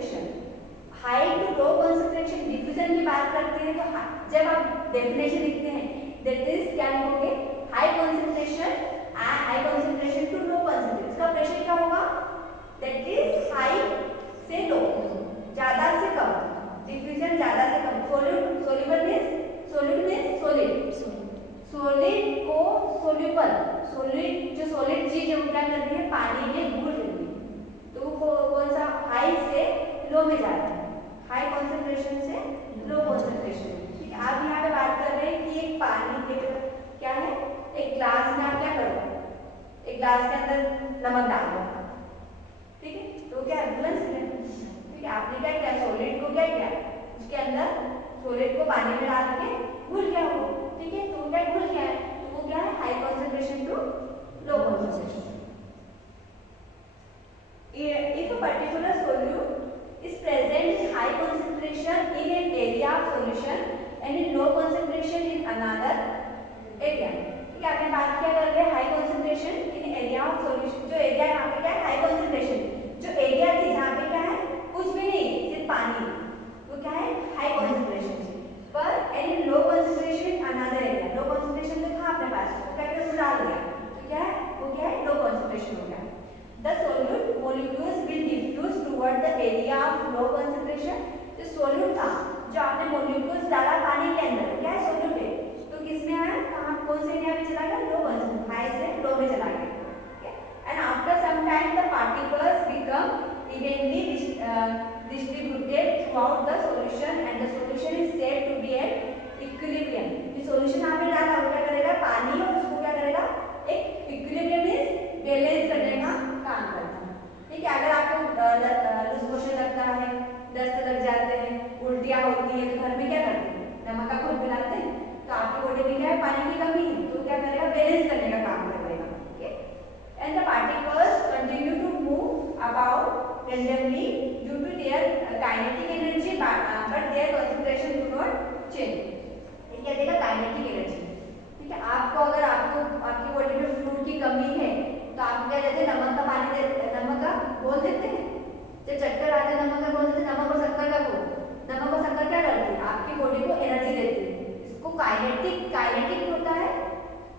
Concentration, high to low concentration. Diffusion की बात करते हैं तो जब आप डेफिनेशन लिखते हैं दैट इज क्या लिखोगे, high concentration to low concentration. इसका प्रेशर क्या होगा, दैट इज हाई से लो, ज्यादा से कम, डिफ्यूजन ज्यादा से कम। सोल्यूबल मींस सॉलिड को सोल्यूबल, सॉलिड जो सॉलिड चीज है वो क्या कर रही है, पानी में घुल रही है, तो वो कौन सा, हाई से लो में जा रहा है, हाई कॉन्सेंट्रेशन से लो कॉन्सेंट्रेशन। ठीक है, आप यहाँ पे बात कर रहे हैं कि एक पानी के क्या है, एक ग्लास में आप क्या करो, एक ग्लास के अंदर नमक डाल दो, ठीक है, तो क्या घुलन से, ठीक है, आपने क्या किया, सॉलिड को क्या किया, उसके अंदर सॉलिड को पानी में डाल के घुल गया वो, ठीक है, तो क्या घुल गया है, तो वो क्या है, high concentration to low concentration. If a particular solute is present in high concentration in an area of solution and in low concentration in another area, ठीक है, आपने बात क्या कर रहे हैं, high concentration in area of solution, जो area यहाँ पे क्या है, हाई कॉन्सेंट्रेशन, जो एरिया थी जहाँ पे क्या है, कुछ भी नहीं है, सिर्फ पानी, वो क्या है, हाई कॉन्सेंट्रेशन थी, पर and low concentration another area, low concentration जो था अपने पास वो क्या करके डाल दिया, तो क्या है, वो क्या है, लो कॉन्सेंट्रेशन हो गया। The solute molecules will diffuse toward the area of low concentration। जो solute था, जो आपने molecules डाला पानी के अंदर, क्या है, solute है, तो किस में आया, कहाँ, कौन से एरिया में चला गया, लो concentration, हाई से लो में चला गया। And after some time the particles become evenly distributed throughout the solution and the solution is said to be at equilibrium। ये solution आपने डाला, वो क्या करेगा, पानी और उसको क्या करेगा, एक equilibrium में बैलेंस करने का काम करता है। ठीक है, अगर आपको लूज मोशन लगता है, दस्त लग जाते हैं, उल्टियाँ होती है, तो घर में क्या करते हैं, नमक का घोल पिलाते हैं, तो आपकी बॉडी में क्या है, पानी की कमी है, तो क्या करेगा, बैलेंस करने का काम करेगा। And the particles continue to move about randomly due to their kinetic energy but their concentration do not change. ये क्या देगा, काइनेटिक एनर्जी। ठीक है, आपको अगर आपकी बॉडी में फ्लूइड की कमी है तो आप क्या देते हैं, नमक का पानी नमक का घोल देते हैं, जब चक्कर आते हैं नमक का घोल देते हैं, नमक और शक्कर का घोल, नमक और शक्कर क्या करती है, आपकी बॉडी को एनर्जी देती है, इसको काइनेटिक होता है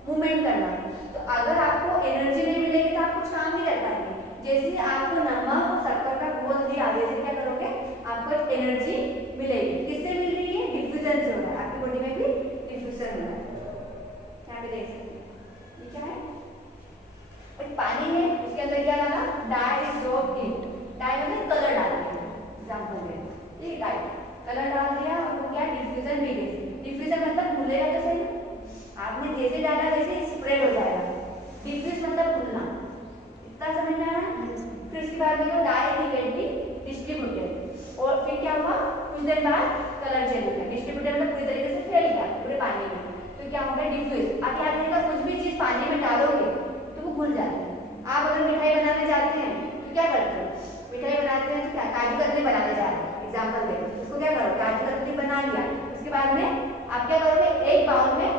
मूवमेंट करना। तो अगर आपको एनर्जी नहीं मिलेगी तो आप कुछ काम नहीं कर पाएंगे। जैसे आपको नमक और शक्कर का घोल दिया, जैसे क्या करोगे, आपको एनर्जी मिलेगी, किससे मिल रही है, डिफ्यूजन से हो रहा है, आपकी बॉडी में भी डिफ्यूजन हो रहा है। यहाँ पे देख सकते हैं, ये क्या है, पानी है, उसके अंदर क्या डाला, डाई ड्रॉप इन, डाई मतलब कलर डाल दिया, एग्जांपल में ये डाई कलर डाल दिया, और वो क्या, डिफ्यूजन भी है, डिफ्यूजन मतलब घुलेगा तो सही, आपने जैसे डाला वैसे स्प्रेड हो जाएगा, डिफ्यूज मतलब घुलना, इतना समझ में आ रहा है। फिर उसके बाद में डाई इवेंटली डिस्ट्रीब्यूटेड, और फिर क्या हुआ, कुछ देर बाद कलर चेंज हो गया, डिस्ट्रीब्यूटेड मतलब पूरी तरीके से फैल गया पूरे पानी में, तो क्या होगा, डिफ्यूज। अब याद रखिएगा, कुछ भी चीज पानी में डालोगे तो वो घुल जाता है। आप अगर मिठाई बनाने जाते हैं तो क्या करते हैं, मिठाई बनाते हैं तो क्या, काजू कतली बनाने जा रहे हैं, एग्जाम्पल दे, उसको क्या करो, काजू कतली बना लिया, उसके बाद में आप क्या करोगे, एक बाउल में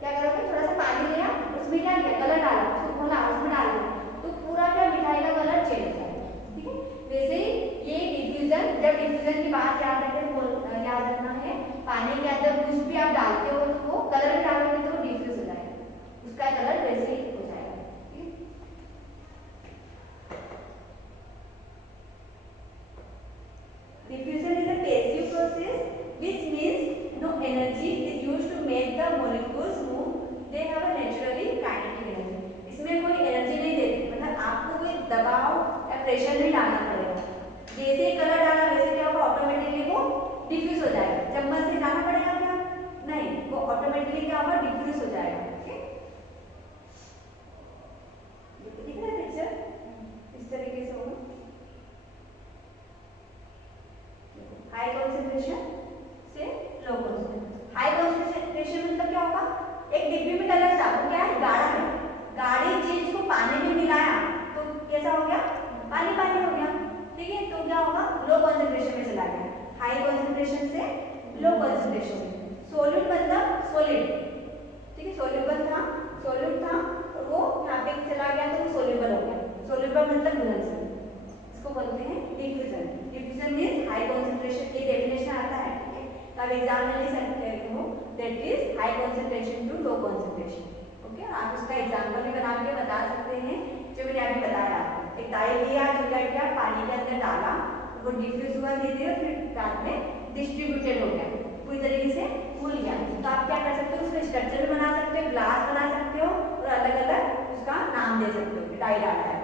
क्या करोगे, थोड़ा सा पानी लिया, उसमें क्या किया, कलर डाला, उसको घोला, उसमें डाल दिया, तो पूरा क्या, मिठाई का कलर चेंज हो जाएगा। ठीक है, वैसे ही ये डिफ्यूजन, जब डिफ्यूजन की बात याद रखना है, पानी के अंदर कुछ भी आप डालते हो तो वो कलर डालोगे तो डिफ्यूज हो जाएगा, उसका कलर वैसे ही हो जाएगा। Diffusion is a passive process, which means no energy is used to make the molecules move. They have a naturally kinetic energy. इसमें कोई एनर्जी नहीं देती, मतलब आपको कोई दबाव या प्रेशर नहीं डालना पड़ेगा, जैसे ही कलर डाला वैसे क्या होगा, ऑटोमेटिकली वो डिफ्यूज हो जाएगा, चम्मच से डालना पड़ेगा क्या, नहीं, वो ऑटोमेटिकली क्या होगा, डिफ्यूज हो जाएगा। दिख रहा है पिक्चर, इस तरीके से होगा, हाई कॉन्सेंट्रेशन से लो कॉन्सेंट्रेशन। हाई कॉन्सेंट्रेशन मतलब क्या होगा, एक डिब्बी में कलर था, वो क्या है, गाढ़ा है, गाढ़ी चीज को पानी में मिलाया तो कैसा हो गया, पानी पानी हो गया। ठीक है, तो क्या होगा, लो कॉन्सेंट्रेशन में चला गया, हाई कॉन्सेंट्रेशन से लो कॉन्सेंट्रेशन। सोल्यूट मतलब सॉलिड, ठीक है, सोल्यूबल था, सोल्यूट था, और वो यहाँ पे चला गया तो सोल्यूबल हो गया, सोल्यूबल मतलब घुलनशील, इसको बोलते हैं डिफ्यूजन। Diffusion concentration. ओके, आप उसका एग्जाम्पल भी बना के बता सकते हैं जो मैंने अभी बताया। एक डाई लिया, जो क्या किया, पानी के अंदर डाला, वो डिफ्यूज हुआ धीरे धीरे, फिर रात में डिस्ट्रीब्यूटेड हो गया, पूरी तरीके से घुल गया। तो आप क्या कर सकते हो, उसका स्ट्रक्चर बना सकते हो, ग्लास बना सकते हो और अलग अलग उसका नाम दे सकते हो, डाई डाला है।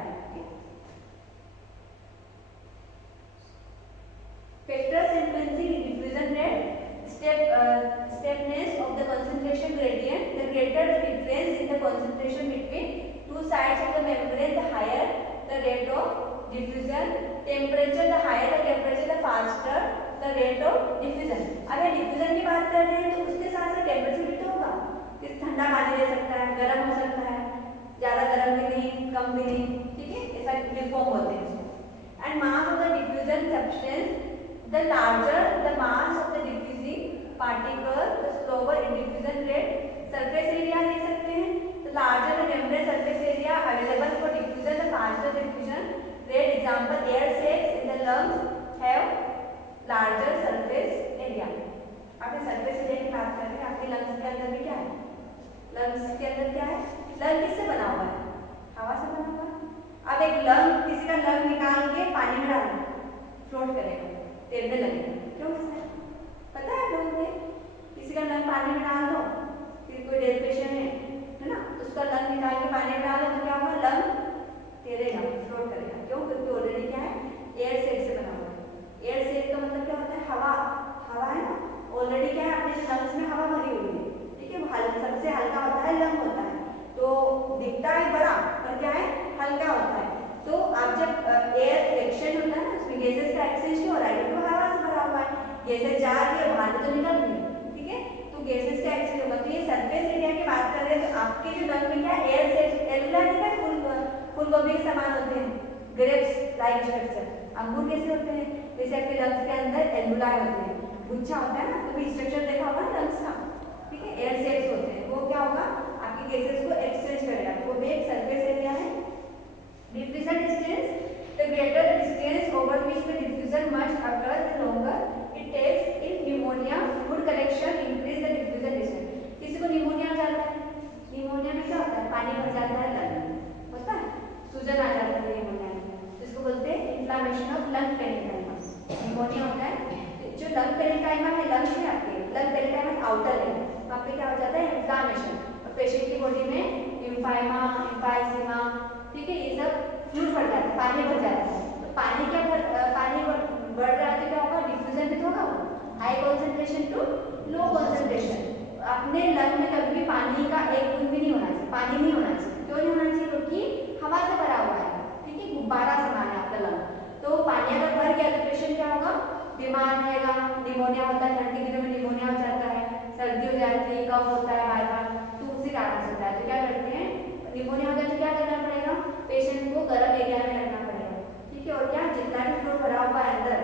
Factors influencing diffusion rate, steepness of the concentration gradient. The greater the difference in the concentration between two sides of the membrane, the higher the rate of diffusion. Temperature, the higher the temperature, the faster the rate of diffusion. अगर diffusion की बात कर रहे हैं तो उसके साथ साथ टेम्परेचर भी तो होगा, ठंडा पानी ले सकता है, गर्म हो सकता है, ज़्यादा गर्म भी नहीं, कम भी नहीं, ठीक है, ऐसा यूनिफॉर्म होते हैं उसको। And mass of the diffusion substance, the larger the mass of the diffusing particle, the slower in diffusion rate. Surface area ले सकते हैं, the larger the membrane surface area available for diffusion, the faster the diffusion rate. Example, air sacs in the lungs have larger surface area. आपने surface area की बात कर रहे हैं, आपके lungs के अंदर भी क्या है, lungs के अंदर क्या है, lung किससे बना हुआ है, हवा से बना हुआ है। अब एक लंग, किसी का लंग निकाल के पानी में डाल फ्लोट करेगा, तैरने लगेगा, क्यों, किसने पता है लोगों को, किसी का लंग पानी में डाल दो, फिर कोई डेड पेशेंट है ना, उसका लंग निकाल के पानी में डाल दो तो क्या होगा, लंग तैरेगा, फ्लोट करेगा, क्यों, क्योंकि ऑलरेडी क्या है, एयर सेक से बना हुआ है। एयर सेक का मतलब क्या होता है, हवा, हवा है ना, ऑलरेडी क्या है, अपने लंग्स में हवा भरी हुई है, ठीक है, सबसे हल्का होता है लंग होता है, तो दिखता है बड़ा पर क्या है, हल्का होता है। तो आप जब एयर एक्सचेंज होता है ना, उसमें गैसेस का एक्सचेंज क्यों हो रहा है, तो हवा से भरा हुआ है, गैसेस जा रही है, बाहर तो निकल रही है, ठीक है, तो गैसेस का एक्सचेंज होगा। तो ये सरफेस एरिया की बात कर रहे हैं, तो आपके जो लंग में क्या एयर से एलुला है, फूल गोभी के समान होते हैं, ग्रेप्स लाइक स्ट्रक्चर, अंगूर कैसे होते हैं, वैसे आपके लंग्स के अंदर एलुला होते हैं, गुच्छा होता है ना, तो भी स्ट्रक्चर देखा होगा ना लंग्स का, ठीक है, एयर सेक्स होते हैं, वो क्या होगा, आपकी गैसेस को एक्सचेंज करेगा, वो भी एक सरफेस एरिया है। Diffusion distance, the greater the distance over which the diffusion must occur, the longer it takes in pneumonia, fluid collection increase the diffusion distance. किसी को निमोनिया हो जाता है, निमोनिया में क्या होता है, पानी भर जाता है लंग में, होता है, सूजन आ जाता है निमोनिया में, जिसको बोलते हैं inflammation of lung parenchyma, pneumonia होता है। जो लंग पेरेन्काइमा है, लंग में आपके लंग पेरेन्काइमा आउटर है, वहाँ पे क्या हो जाता है, इन्फ्लेमेशन, और पेशेंट की बॉडी में इम्फाइमा, इम्फाइसीमा, ठीक है, ये सब फ्लूइड बढ़ जाता है, पानी भर जाता है, तो पानी क्या पानी बढ़ रहा है तो क्या होगा, डिफ्यूजन भी होगा, high concentration to low concentration. अपने लंग में कभी भी पानी का एक बूंद भी नहीं होना चाहिए, पानी नहीं होना चाहिए, क्यों नहीं होना चाहिए, क्योंकि हवा से भरा हुआ है, ठीक है, गुब्बारा समान है आपका लंग, तो पानी अगर भर गया तो पेशेंट क्या होगा, बीमार रहेगा, निमोनिया होता है, ठंड के दिनों में निमोनिया हो जाता है, सर्दी हो जाती है, कफ होता है बार बार, तो उसी कारण से होता है। तो क्या करते हैं, निमोनिया हो गया तो क्या करना पड़ेगा, पेशेंट को गर्म एरिया में रखना पड़ेगा, ठीक है, और क्या, जितना भी फ्लूइड भरा हुआ है अंदर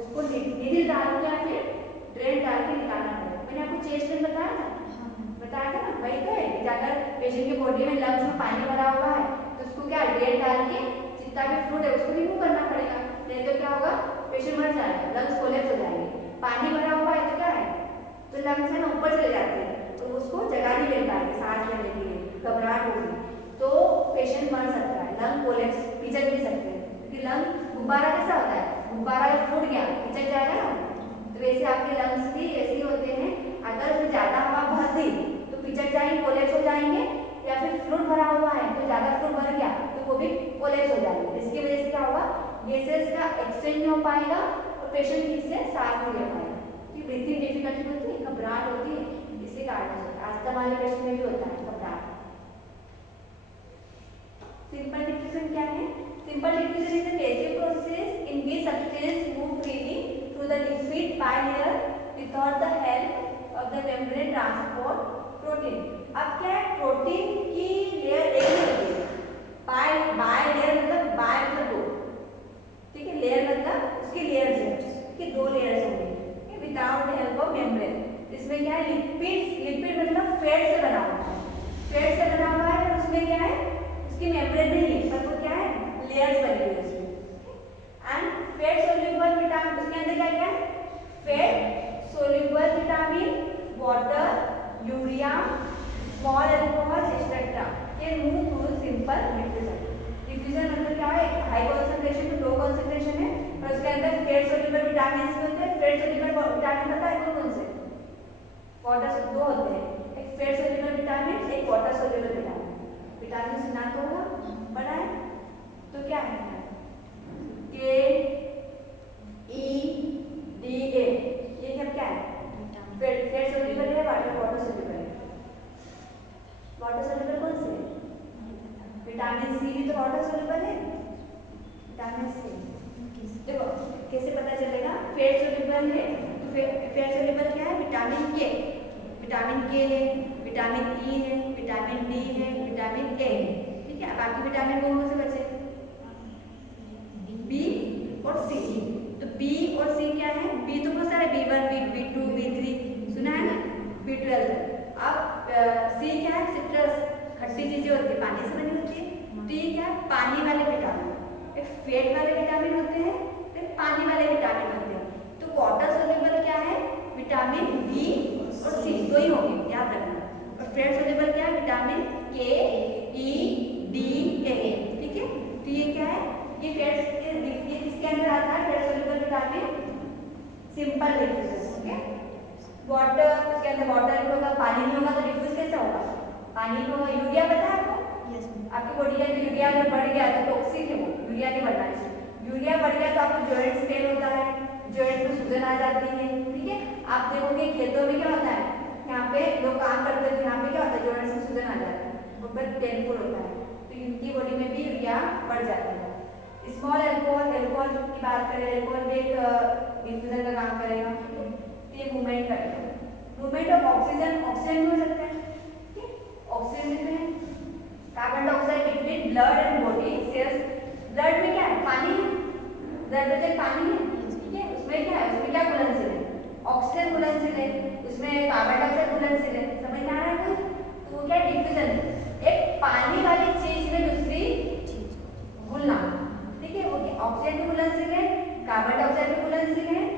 उसको नीडल डाल के या फिर ड्रेन डाल के निकालना पड़ेगा। मैंने आपको चेस्ट में बताया था ना, वही तो है, अगर पेशेंट की बॉडी में लंग्स में पानी भरा हुआ है तो उसको क्या, ड्रेन डाल के जितना भी फ्लूइड है उसको रिमूव करना पड़ेगा, नहीं तो क्या होगा, पेशेंट मर जाएगा, लंग्स कोलैप्स हो जाएंगे। पानी भरा हुआ है तो क्या है, तो लंग्स है ना ऊपर चले जाते हैं, तो उसको जगह नहीं मिल पाएगी सांस लेने के लिए, घबराहट होगी, तो पेशेंट मर सकता है, लंग कोलैप्स, पिचक भी सकते हैं, क्योंकि लंग गुब्बारा कैसा होता है, गुब्बारा जब फूट गया पिचक जाएगा ना, तो वैसे आपके लंग्स भी ऐसे ही होते हैं, अगर उसमें ज़्यादा हवा भर दी तो पिचक जाएंगे, कोलैप्स हो जाएंगे, या फिर फ्लूइड भरा हुआ है तो ज़्यादा फ्लूइड भर गया तो वो भी कोलैप्स हो जाएंगे, इसकी वजह से क्या होगा, गैसेस का एक्सचेंज नहीं हो पाएगा और पेशेंट ठीक से सांस नहीं ले पाएगा, कि ब्रीथिंग डिफिकल्टी होती है, घबराहट होती है, इसी कारण से अस्थमा वाले पेशेंट में भी होता है घबराहट। सिंपल डिफ्यूजन क्या है, simple diffusion is a passive process in which substance move freely through the liquid bilayer without the help of the membrane transport protein। अब क्या है, प्रोटीन की लेयर एक ही होती है, बाय लेयर मतलब बाय मतलब दो, ठीक है, लेयर मतलब उसकी लेयर्स है, उसकी दो लेयर्स होंगी, without the help of membrane. इसमें क्या है, लिपिड मतलब फैट से बना हुआ है, फैट से बना हुआ है, और उसमें क्या है, उसकी मेम्ब्रेन नहीं है, पर वो क्या है, लेयर्स बनी हुई है उसमें। एंड फैट सोल्यूबल विटामिन, उसके अंदर क्या क्या है, fat soluble vitamin, water, urea, small alcohol extra can move through simple diffusion. Diffusion मतलब क्या है, high concentration to low concentration है और उसके अंदर फेट सोल्यूबल विटामिन भी होते हैं। फेट सोल्यूबल विटामिन पता है कौन से? वाटर से दो होते हैं, एक फेट सोल्यूबल विटामिन, एक वाटर सोल्यूबल विटामिन। विटामिन से ना तो होगा बड़ा है तो क्या है के ई डी ए, ये क्या है? फेट सोल्यूबल है, वाटर सोल्यूबल है। वाटर सोल्यूबल कौन से? विटामिन सी भी तो वाटर सोल्यूबल है, विटामिन सी। देखो कैसे पता चलेगा? फेट सोल्यूबल है तो फेट सोल्यूबल क्या है? विटामिन के है, विटामिन ई है, विटामिन डी है, विटामिन ए है, ठीक है। बाकी विटामिन कौन से बचे? बी और सी। तो बी और सी क्या है? बी तो बहुत सारे B1 B2 B3 सुना है ना, B12। अब सी क्या है? सिट्रस, खट्टी चीजें होती है, पानी से बनी होती है। डी क्या है? पानी वाले विटामिन। एक फेट वाले विटामिन होते हैं, एक पानी वाले विटामिन होते हैं। तो वाटर सोल्यूबल क्या है? विटामिन बी और सी, दो ही होंगे, याद रखना। और फेट सोल्यूबल क्या है? विटामिन के ई डी ए, ठीक है। तो ये क्या है? ये फेट इसके अंदर आता है fat soluble vitamin simple diffusion, okay. Water, उसके अंदर वाटर नहीं होगा, पानी नहीं होगा तो डिफ्यूज कैसे होगा? पानी नहीं होगा। यूरिया पता है आपको? आपकी बॉडी के अंदर यूरिया अगर बढ़ गया तो टॉक्सिक है, वो यूरिया नहीं बढ़ना चाहिए। यूरिया बढ़ गया तो आपको जॉइंट्स पेन होता है, जॉइंट में सूजन आ जाती है, ठीक है। आप देखोगे खेतों में क्या होता है, यहाँ पे लोग काम करते हैं, यहाँ पे क्या होता है? जॉइंट्स में सूजन आ जाता है, वो बहुत पेनफुल होता है। तो इनकी बॉडी में भी यूरिया बढ़ जाती है। स्मॉल अल्कोहल की बात करें, अल्कोहल भी एक डिफ्यूजन का काम करेगा, ये मूवमेंट करेगा। मूवमेंट ऑफ ऑक्सीजन हो सकता है, ठीक है। ऑक्सीजन में carbon dioxide between blood and body cells. Blood में क्या है? पानी है, ब्लड में पानी है, ठीक है। उसमें क्या है? उसमें क्या घुलनशील है? ऑक्सीजन घुलनशील है, उसमें कार्बन डाइऑक्साइड घुलनशील है। समझ में आ रहा है कुछ? तो वो क्या डिफ्यूजन है? एक पानी वाली चीज में दूसरी घुलना, ठीक है। वो ऑक्सीजन भी घुलनशील है, कार्बन डाइऑक्साइड भी घुलनशील है।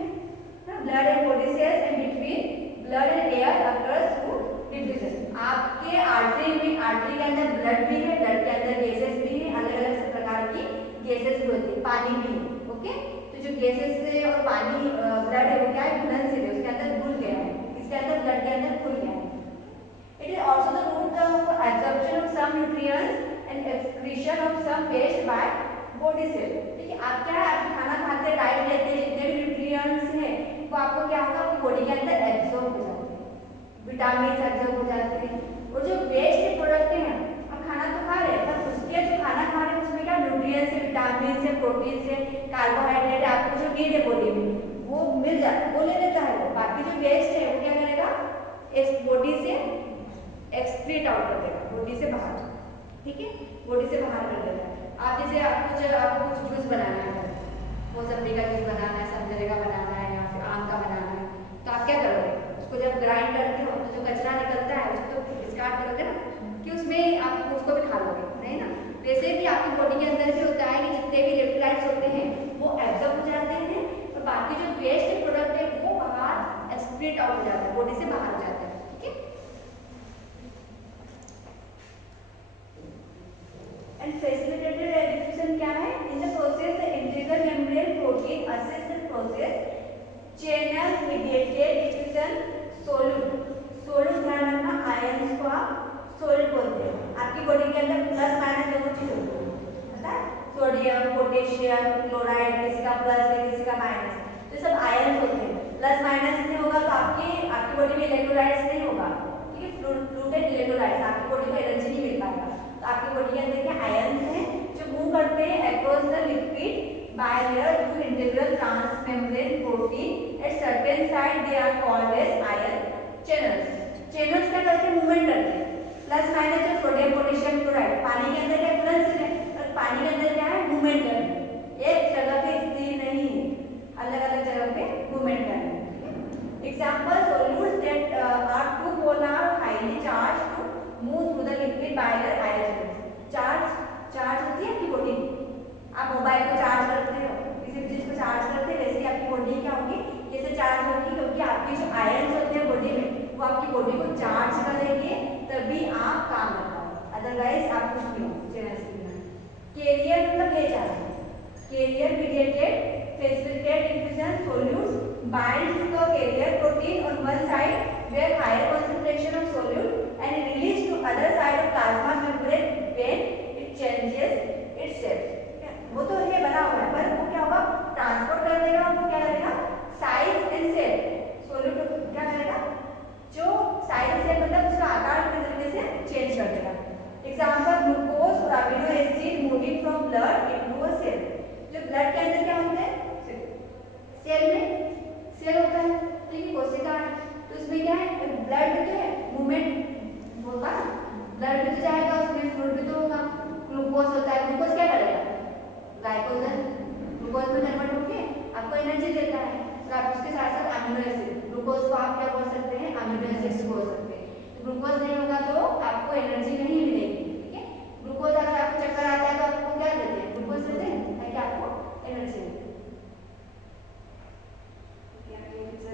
Blood and body cells and between blood and air occurs through diffusion. आपके आर्टरी के अंदर ब्लड भी है, ब्लड के अंदर गैसेस भी है, अलग अलग प्रकार की गैसेस भी होती है, पानी भी है, ओके। तो जो गैसेस है और पानी ब्लड है वो क्या है? घुलनशील है, उसके अंदर घुल गया है, इसके अंदर ब्लड के अंदर घुल गया है। It is also the route of absorption of some nutrients and excretion of some waste by body cell, ठीक है। आप क्या है? आप खाना खाते हैं, डाइट लेते हैं, जितने भी न्यूट्रिएंट्स हैं वो आपको क्या होगा? आपकी बॉडी के अंदर एब्जॉर्ब हो जाते हैं, विटामिन एब्जॉर्ब हो जाते हैं। और जो वेस्ट प्रोडक्ट हैं, हम खाना तो खा रहे हैं पर उसके जो खाना खा रहे हैं उसमें क्या न्यूट्रिएंट्स है, विटामिन है, प्रोटीन है, कार्बोहाइड्रेट, आपको जो नीड है बॉडी में वो मिल जाता है, वो ले लेता है वो। बाकी जो वेस्ट है वो क्या करेगा? इस बॉडी से एक्सक्रीट आउट कर देगा, बॉडी से बाहर, ठीक है, बॉडी से बाहर कर देगा। आप जैसे आपको कुछ जूस बनाना है, मौसम्बी का जूस बनाना है, संतरे का बनाना है या फिर आम का बनाना है, तो आप क्या करोगे? उसको जब ग्राइंड करते हो तो जो कचरा निकलता है उसको तो डिस्कार्ड करोगे ना, कि उसमें आप उसको भी खा लोगे, नहीं ना। वैसे भी आपकी बॉडी के अंदर भी होता है कि जितने भी इलेक्ट्रोलाइट्स होते हैं वो एब्जॉर्ब हो जाते हैं और बाकी जो वेस्ट प्रोडक्ट है वो बाहर एक्सक्रीट आउट हो जाता है, बॉडी से बाहर हो जाता है, ठीक है। एंड फैसिलिटेटेड डिफ्यूजन क्या है? In the process the integral membrane protein assist the process channel mediated diffusion solute. Solute ध्यान रखना, आयंस को आप सोल्यूट बोलते हैं। आपकी बॉडी के अंदर प्लस माइनस दोनों चीज होती है, पता है? सोडियम, पोटेशियम, क्लोराइड, किसी का प्लस है किसी का माइनस, तो सब आयंस होते हैं। प्लस माइनस नहीं होगा तो आपकी बॉडी में इलेक्ट्रोलाइट्स नहीं होगा, ठीक है। फ्लूइड इलेक्ट्रोलाइट्स, आपकी बॉडी को एनर्जी नहीं मिल पाएगा। तो आपकी बॉडी के अंदर क्या आयंस हैं जो मूव करते हैं across the liquid barrier through integral transmembrane protein at certain side they are called as ion channels. Channels क्या करते हैं? मूवमेंट करते हैं। प्लस माइनस जो सोडियम, पोटेशियम, क्लोराइड पानी के अंदर क्या घुलनशील है और पानी के अंदर क्या है? मूवमेंट कर रहे हैं, एक जगह पे स्थिर नहीं है, अलग अलग जगह पे मूवमेंट कर रहे हैं। Example solutes that are too polar highly charged to move through the liquid by their ion channels. Charge होती है आपकी बॉडी, आप मोबाइल को चार्ज करते हो, किसी भी चीज को चार्ज करते हैं, वैसे ही आपकी बॉडी क्या होगी? कैसे चार्ज होगी? क्योंकि आपकी जो आयंस होते हैं बॉडी में वो आपकी बॉडी को चार्ज करेंगे, तभी अदरवाइज आप कुछ नहीं हो जेनेसिस में। कैरियर मतलब ले जाना, carrier mediated facilitate diffusion solutes binds to the carrier protein on one side where higher concentration of solute and released to other side of plasma membrane when it changes its shape। वो तो ये बना हुआ है पर वो क्या होगा, ट्रांसपोर्ट कर देगा, वो क्या करेगा, साइज एंड शेप सोल्यूट क्या करेगा, जो साइज एंड शेप मतलब उसका आकार पूरी तरीके से चेंज कर देगा। एग्जांपल ग्लूकोज और amino acid moving from blood into a cell. जो ब्लड के अंदर क्या होते हैं, सेल में सेल होता है, ठीक है, कोशिका है, तो इसमें क्या है, ब्लड में क्या है मूवमेंट होगा, ब्लड भी तो जाएगा, उसमें फ्लूइड भी तो होगा, ग्लूकोज होता है, ग्लूकोज क्या करेगा, ग्लाइकोजन ग्लूकोज में कन्वर्ट होकर आपको एनर्जी देता है। तो आप उसके साथ साथ अमीनो एसिड, ग्लूकोज को आप क्या बोल सकते हैं, अमीनो एसिड बोल सकते हैं। तो ग्लूकोज नहीं होगा तो आपको एनर्जी नहीं मिलेगी, ठीक है। ग्लूकोज अगर आपको चक्कर आता है तो आपको क्या देते हैं, ग्लूकोज देते हैं ताकि आपको एनर्जी मिले।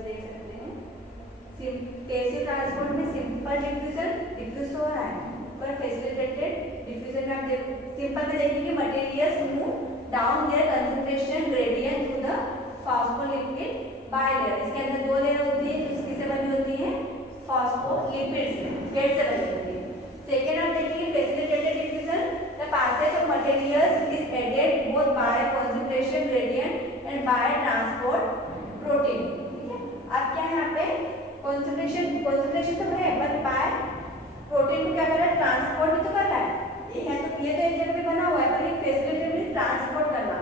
देख सकते हैं पैसिव ट्रांसपोर्ट में सिंपल डिफ्यूजन, डिफ्यूज हो रहा है, पर फैसिलिटेटेड डिफ्यूजन में आप सिंपल में देखेंगे materials move down there concentration gradient through the phospholipid bilayer. इसके अंदर दो लेयर होती है, जो किससे बनी होती है, फॉस्फोलिपिड से, फैट से बनी होती है। सेकेंड आप देखेंगे facilitated diffusion, the passage of materials is aided both by concentration gradient and by transport protein. अब क्या है यहाँ पे कंसंट्रेशन तो है बट बाय प्रोटीन को क्या कर रहा है, ट्रांसपोर्ट भी तो कर रहा है। ये है तो ये तो एक जगह पे बना हुआ है पर एक फैसिलिटेटेड ट्रांसपोर्ट करना,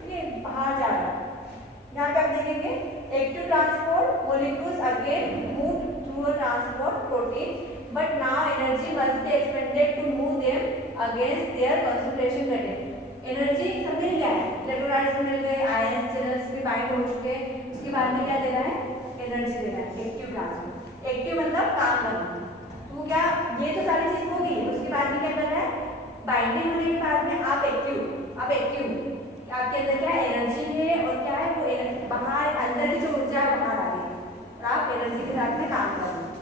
ठीक है, बाहर जा रहा है। यहाँ पे आप देखेंगे active transport molecules again move through a transport protein but now energy must be expended to move them against their concentration gradient. Energy सब मिल गया है, इलेक्ट्रोलाइट्स मिल गए, आयन चैनल्स भी बाइंड हो चुके, उसके बाद में क्या दे रहा है, एनर्जी दे रहा है। एक्टिव ट्रांसपोर्ट, एक्टिव मतलब काम करना, तो क्या ये तो सारी चीज हो गई, उसके बाद में क्या कर रहा है, बाइंडिंग होने के बाद में आप एक्टिव आपके अंदर क्या एनर्जी है और क्या है वो बाहर अंदर की जो ऊर्जा बाहर आ रही है और आप एनर्जी के साथ में काम कर रहे हैं।